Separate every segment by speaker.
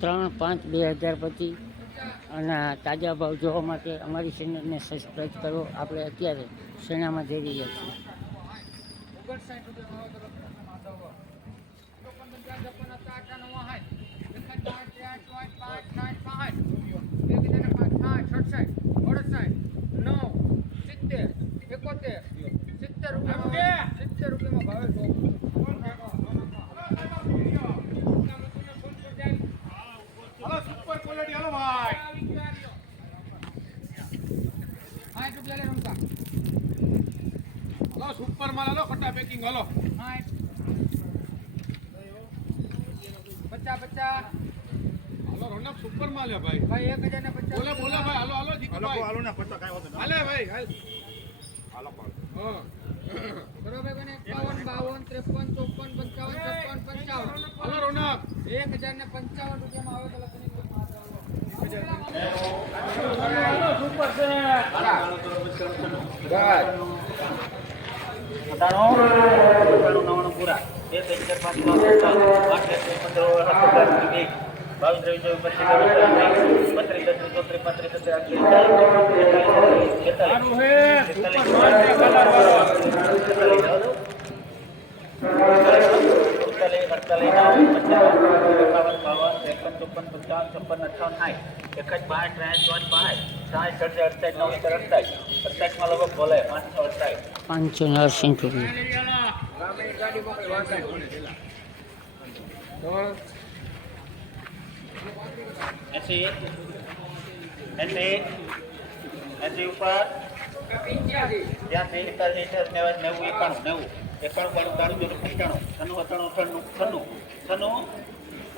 Speaker 1: ત્રણ પાંચ બે હજાર પચીસ. અને તાજા ભાવ જોવા માટે અમારી ચેનલને સબસ્ક્રાઈબ કરો. આપણે અત્યારે સેનામાં જઈ રહ્યા છીએ
Speaker 2: હાલો સુપર ક્વોલિટી હાલો ભાઈ સુપર માલ હાલો ખટ્ટા પેકિંગ હાલો
Speaker 3: પચાસ પચાસ.
Speaker 2: હાલો રોનક સુપર માલ હે ભાઈ.
Speaker 3: ભાઈ એક હજાર ને પચાસ.
Speaker 2: બોલે બોલે ભાઈ હાલો હાલો જીતુભાઈ
Speaker 4: હાલો ને પચાસ કાંઈ વાંધો
Speaker 2: હાલે ભાઈ હાલ.
Speaker 4: હાલો.
Speaker 2: હા.
Speaker 3: બરોબર કોને એકાવન બાવન ત્રેપન ચોપન પંચાવન છપ્પન
Speaker 2: હાલો રોનક.
Speaker 3: રૂપિયામાં આવે તો લખીને
Speaker 2: સારું બે સુપર માલ છે કલર વાળો
Speaker 1: પાંચસો ને અડસઠ રૂપિયા
Speaker 5: એસી અડતાલીસ એસી બાવન ત્રેપન ચોપન લીટર નેવું નેવું એકાણું એક જ બાણું બાણું જોડે પંચાણું છન્નું અઠાણું અઠાણું છન્નું છન્નું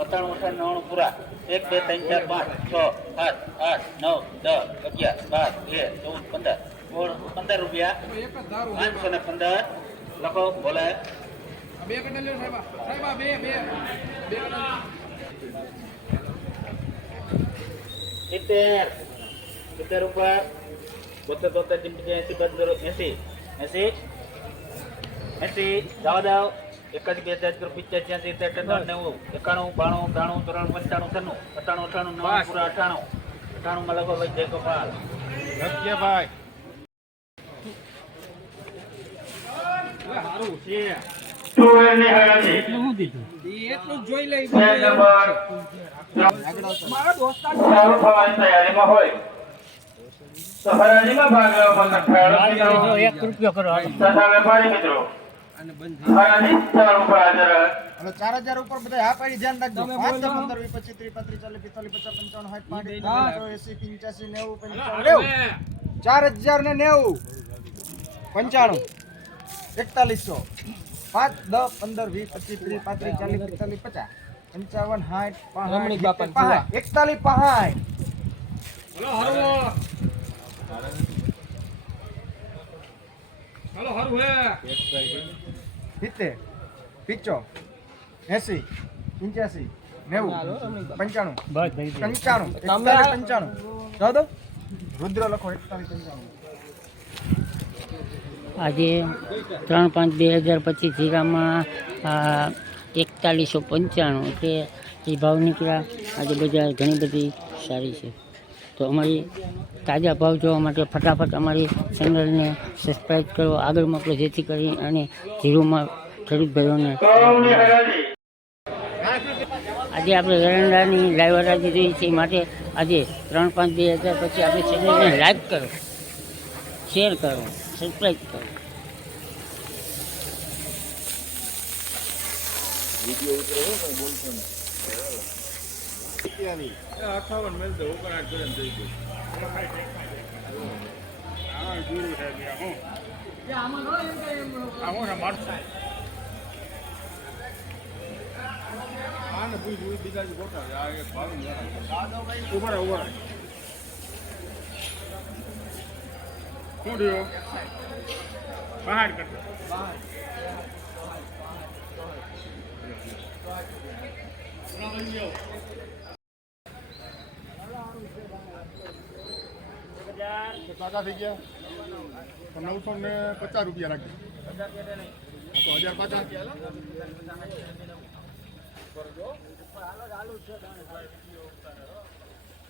Speaker 5: અઠાણું નવ્વાણું પૂરા. એક બે ત્રણ ચાર પાંચ છ સાત આઠ નવ દસ અગિયાર બાર તેર ચૌદ પંદર. પંદર રૂપિયા. પાંચસો ને પંદર. લખો બોલે.
Speaker 2: બે
Speaker 5: સિત્તેર. સિત્તેર ઉપર. બોતેર તોતેર ચીમચી એસી બત્તેર એસી. એસી. એસી. જાવ દાવ એક જ બે હજાર કરું પિચ્ચાસ છ્યાસી અઠ્ઠાણું નેવું એકાણું બાણું ત્રાણું ત્રણ પંચાણું છન્નું અઠાણું અઠાણું નવ પૂરા અઠાણું. અઠાણું માં લખો ભાઈ જય ગોપાલ
Speaker 2: ભાઈ. સારું છે.
Speaker 3: એટલું જોઈ લઈ
Speaker 1: એક રૂપિયો કરો હાલો.
Speaker 4: હવે ચાર હજાર ઉપર બધા હા પાડી ધ્યાન રાખજો. પાંચ પંદર વીસ પચીસ ત્રીસ પાંત્રીસ ચાલીસ પિસ્તાલીસ પચાસ પંચાવન સાઠ પાંચ એકસો એસી પંચ્યાસી નેવું પંચાવન ચાર હજાર ને નેવું. પંચાણું. એકતાલીસો. પાંચ દસ પંદર વીસ પચીસ ત્રીસ પાંત્રીસ ચાલીસ પિસ્તાલીસ પચાસ પંચાવન સાઠ પાંચ એકતાલીસ પાંચ
Speaker 2: હલો હારું હલો હારું હે.
Speaker 4: સિત્તેર પિચો એસી પંચ્યાસી નેવું પંચાણું. પંચાણું એકતાલીસ પંચાણું. રુદ્ર લખો એકતાલીસ પંચાણું.
Speaker 1: આજે ત્રણ પાંચ બે હજાર પચીસ જીરામાં એકતાલીસો પંચાણું કે એ ભાવ નીકળ્યા. આજે બજાર ઘણી બધી સારી છે. તો અમારી તાજા ભાવ જોવા માટે ફટાફટ અમારી ચેનલને સબસ્ક્રાઈબ કરો. આગળ મોકલો, જેથી કરી અને જીરુમાં ખેડૂત ભાઈઓને આજે આપણે એરંડાની લાઈવ હરાજી જોઈ છે. માટે આજે ત્રણ પાંચ બે હજાર પછી આપણે ચેનલને લાઈક કરો, શેર કરો. સબસ્ક્રાઈબ કરો
Speaker 2: અઠાવન મેલ દો ઉપરાટ કરે દઈ દો આ ગુરુ સાહેબ હું આ. માણસ આને પૂછ પૂછ બીજા જ ગોઠા આ એક ભાગ ઊભા ઊભા શું રહ્યો બહાર કરતો થઈ ગયા? નવસો ને પચાસ રૂપિયા રાખજો. તો હજાર પાછા.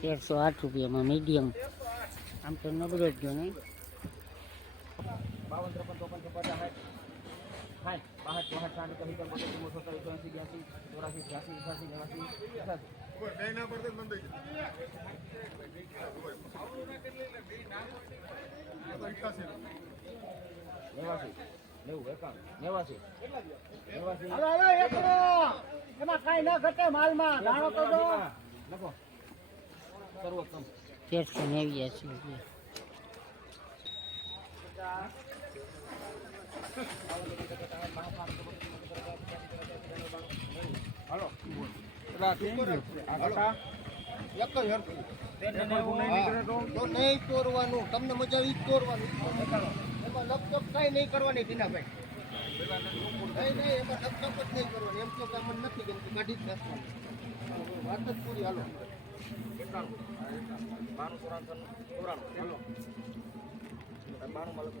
Speaker 1: તેરસો આઠ રૂપિયામાં મીડિયમ આમ તો નબળો જ ગયો નહીં
Speaker 6: બાવન ત્રેપન ચોપન છપ્પન સાઠ સાઠ બાસઠ ચોસઠ સાઠ સિત્તેર બોતેર ચુમ્મોતેર સત્તર એકોણસી બ્યાસી ચોરાસી છ્યાસી અઠાસી નેવાસી નેવાસી નેવું એકાવન નેવાસી નેવાસી
Speaker 3: એમાં કાંઈ ના ઘટે માલમાં. જાણો તો
Speaker 6: લખો. સર્વોત્તમ.
Speaker 1: તેરસો નેવ્યાસી. રૂપિયા
Speaker 3: તો? નહીં ચોરવાનું તમને મજા આવી ચોરવાનું. એમાં લપચપ કઈ નહીં કરવાની ટીનાભાઈ. નહીં નહીં એમાં લપચપ જ નહીં કરવાની. એમ તો કામ જ નથી કેમ કાઢી જ નાખવાનું. વાત જ પૂરી હાલો.
Speaker 6: બાણું ચોરાણું ચોરાણું હાલો બાણું માં લખો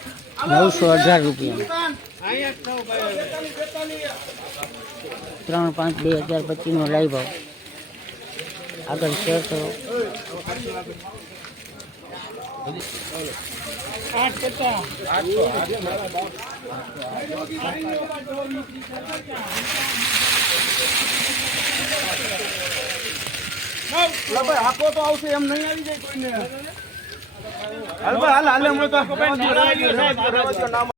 Speaker 1: નવસો અઢાર રૂપિયા. ત્રણ પાંચ બે હજાર પચીસનો લાઈવ ભાવ આગળ શેર કરો.
Speaker 6: આપો તો આવશે, એમ નહીં આવી જાય કોઈને. હાલ હાલ હાલ હમણાં તો નામ